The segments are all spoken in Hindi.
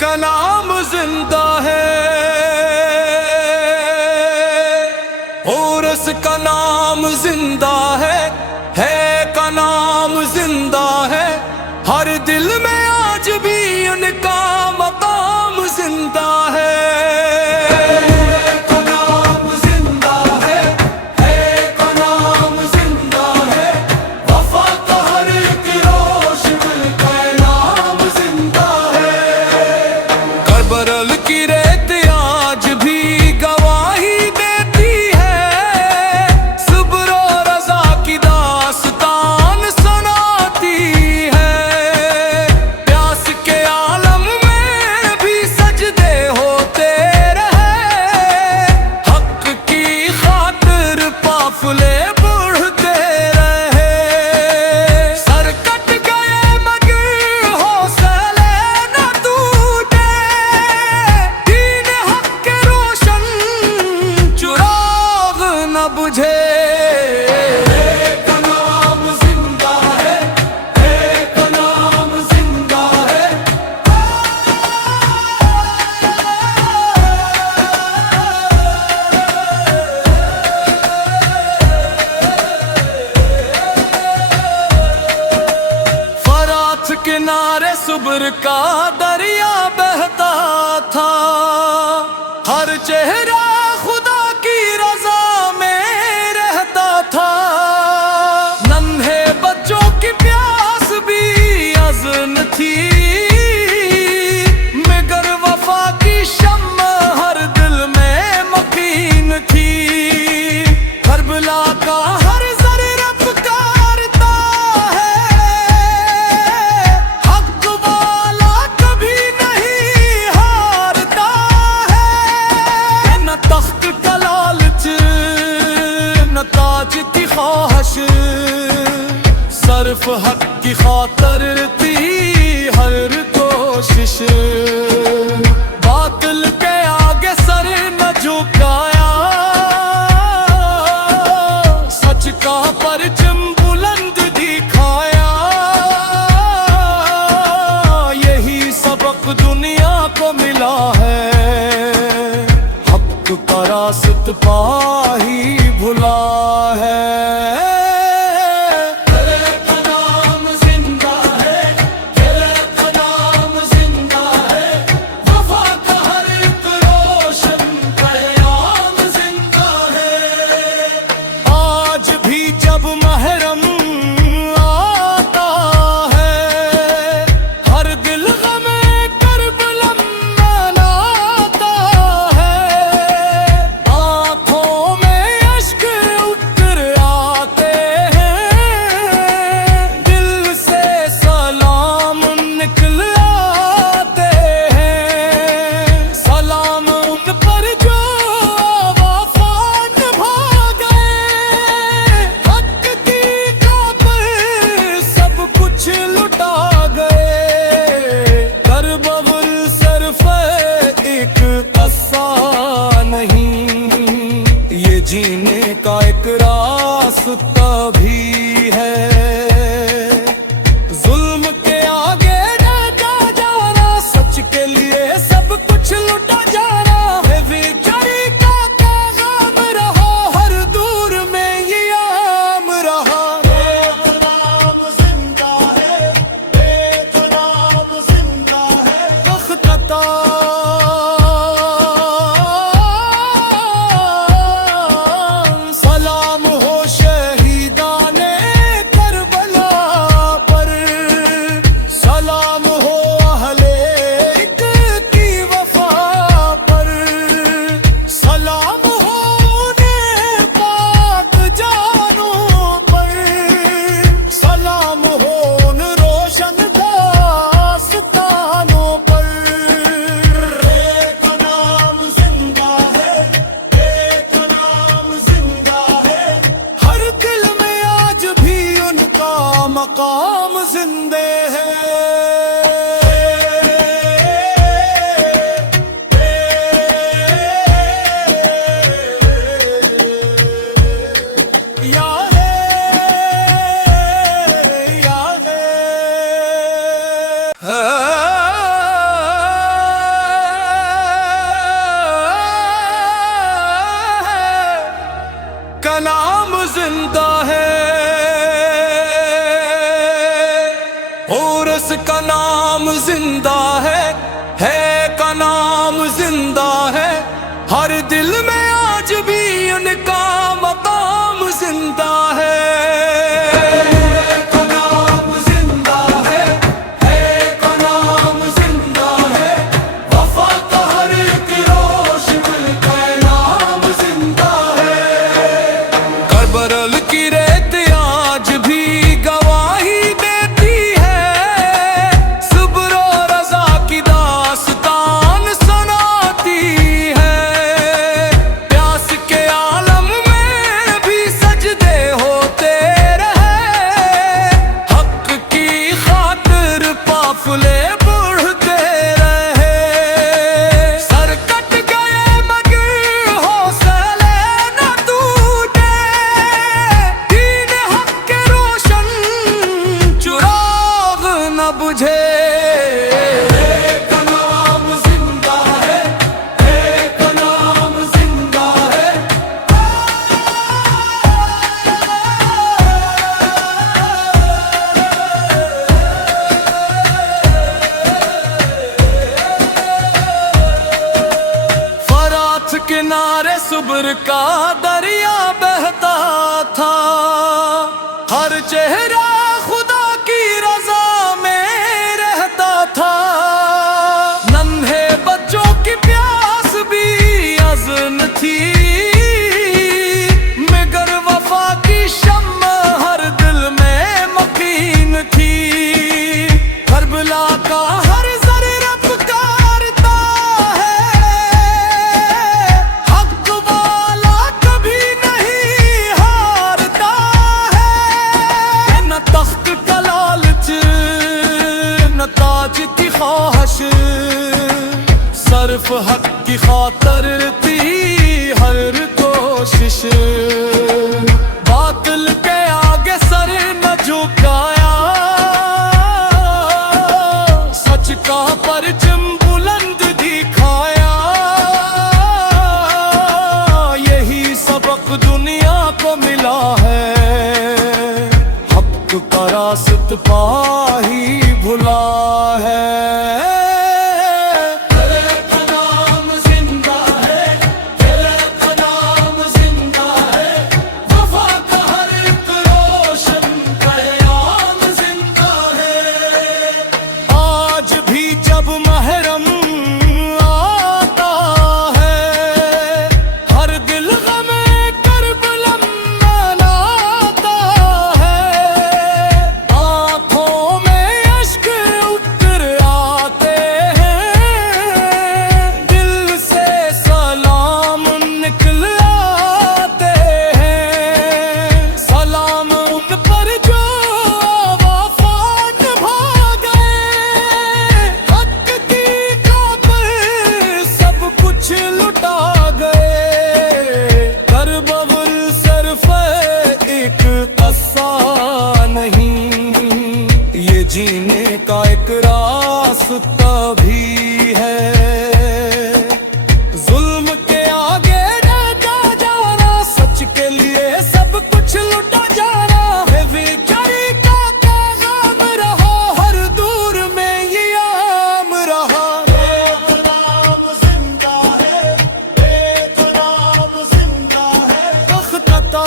कलाम जिंदा है और उसका नाम जिंदा है का नाम जिंदा है। हर दिल में आज भी उनका मकाम जिंदा है। बरल की रेत आज भी गवाही देती है, सब्र और रज़ा की दास्तान सुनाती है। प्यास के आलम में भी सजदे होते रहे, हक की खातिर काफिले बढ़ते रहे। सर कट गए मगर हौसले न टूटे, न बुझे। एक नाम जिंदा है, एक नाम जिंदा है। फरात किनारे सुब्र का दरिया बहता था, हर चेहरा थी मगर वफा की शम्म हर दिल में मकीन थी। करबला का हर ज़र्रा पुकारता है, हक वाला कभी नहीं हारता है। न तख्त का लालच न ताज की ख्वाहिश, सिर्फ हक की खातिर थी हर कोशिश। बातिल के आगे सर न झुकाया, सच का परचम बुलंद दिखाया। यही सबक दुनिया को मिला है, हक का रास्त पा ही भुला है। जब महरम आता है, हर दिल गमे करबला मनाता है। आँखों में अश्क उतर आते हैं, दिल से सलाम निकल आते हैं। सलाम उन पर जो वफा निभा गए, लुटा गए। करबल सिर्फ एक किस्सा नहीं, ये जीने का एक रास्ता भी है। जुल्म के आगे डटा जाना, सच के लिए सब कुछ लुटा जाना। विक्ट्री का पैगाम रहा, हर दूर में ये आम रहा। सलाम हो शहीदाने करबला पर, सलाम हो अहले इश्क की वफा पर। सलाम हो उन्हें पाक जानों पर, सलाम हो उन रोशन दास्तानों पर। मकाम जिंदे है। या है, या है। कलाम जिंदा है और उसका नाम जिंदा है का नाम जिंदा है। हर दिल में आज भी उनका मकाम जिंदा है। का नाम जिंदा है का नाम जिंदा है। वफा का हर एक रोशन का नाम जिंदा है। करबल की रेत आज भी गवाही देती है। सुब्र और रज़ा की दास्तान सुनाती है। प्यास के आलम में भी सजदे होते रहे। हक की खातिर काफिले बढ़ते रहे। सर कट गए मगर हौसले न टूटे। दीन हक के रोशन चिराग न बुझे। का नाम जिंदा है का नाम जिंदा है। फरात किनारे सुब्र का दरिया बहता था। हर चेहरा खुदा की रजा में रहता था। नन्हे बच्चों की प्यास भी अज़न थी। मगर वफा की शम्मा हर दिल में मकीन थी। करबला का हर ज़र्रा पुकारता है। हक वाला कभी नहीं हारता है। न तख्त का लालच न ताज की ख्वाहिश। सिर्फ हक की खातिर थी हर कोशिश। बातिल के आगे सर न झुकाया। सच का परचम बुलंद दिखाया। यही सबक दुनिया को मिला है। हक का रास्त पा ही भुला है। का नाम जिंदा है का नाम जिंदा है। वफा का हर एक रोशन कयाम जिंदा है। आज भी जब महरम आता है। हर दिल गमे करबला मनाता है। आँखों में अश्क उतर आते हैं। दिल से सलाम निकल आते हैं। सलाम उन पर जो वफा निभा गए। हक की खातिर सब कुछ लुटा गए। करबल सिर्फ एक किस्सा नहीं। ये जीने का एक रास्ता भी है। जुल्म के आगे डटा जाना। सच के लिए सब कुछ लुटा जाना। है विचारी का पैगाम रहा। हर दूर में ये आम रहा। का नाम जिंदा है का नाम जिंदा है। तख्ता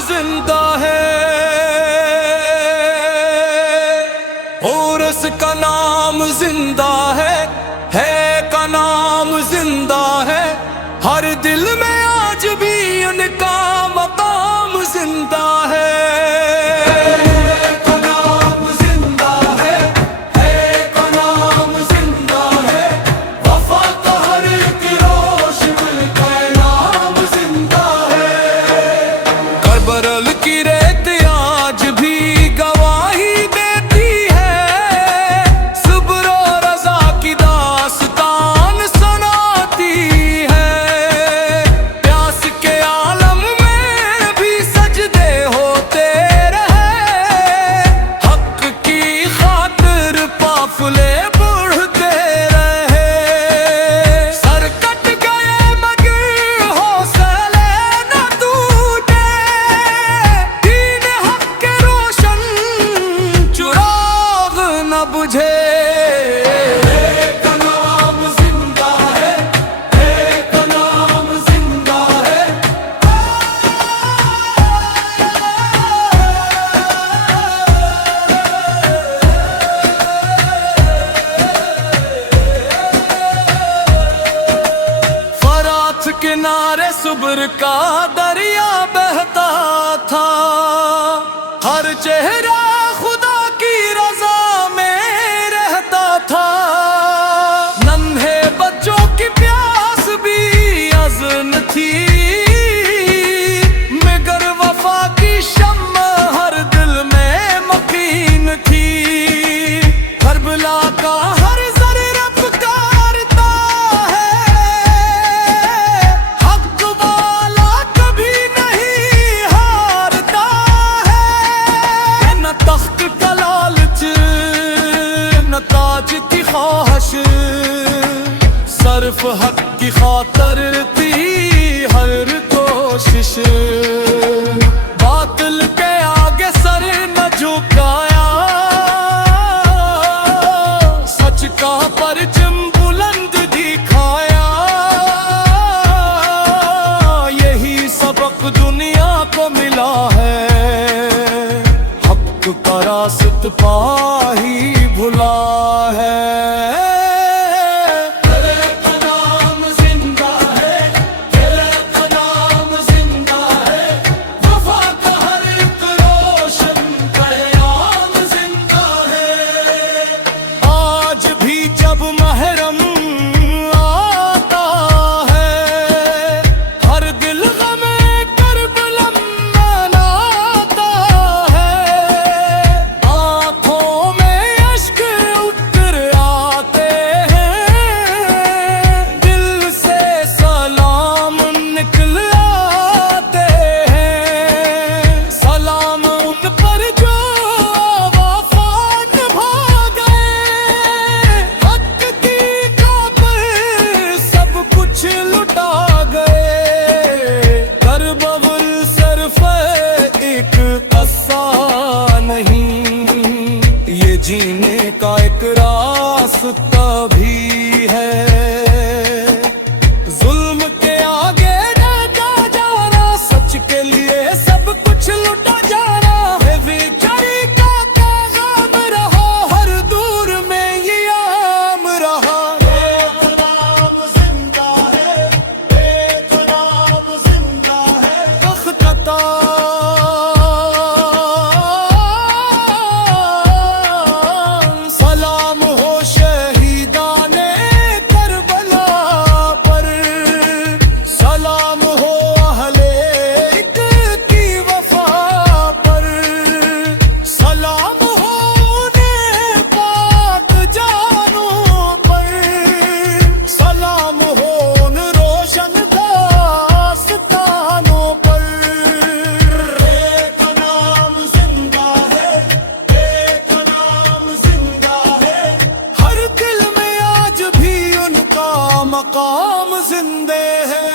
जिंदा है और उसका नाम जिंदा है का नाम जिंदा है। हर दिल में आज भी उनका मकाम जिंदा है। किनारे सुबर का दरिया बहता था। हर चेहरा खुदा की रजा में रहता था। नन्हे बच्चों की प्यास भी अज़न थी मगर वफा की शम्मा हर दिल में मकीन थी। करबला का हर ज़र्रा पुकारता सिर्फ हक की खातर थी हर कोशिश। बातिल के आगे सर न झुकाया। सच का परचम बुलंद दिखाया। यही सबक दुनिया को मिला है। हक का रास्त पा ही भुला है। जब महरम आता है हर दिल गमे करबला मनाता है। आँखों में अश्क उतर आते हैं। दिल से सलाम निकल आते हैं। सलाम उन पर जो वफा निभा गए। लुटा गए। करबल सिर्फ एक किस्सा नहीं ये जीने का एक रास्ता भी है। जुल्म के आगे डटा जाना सच के लिए सब कुछ लुटा जाना है। बेचारी का पैगाम रहा हर दूर में ये आम रहा। सलाम हो शहीदाने करबला पर। सलाम हो अहले इश्क की वफा पर। सलाम हो उन्हें पाक जानों पर। सलाम हो उन रोशन दास्तानों पर। मकाम जिंदे है।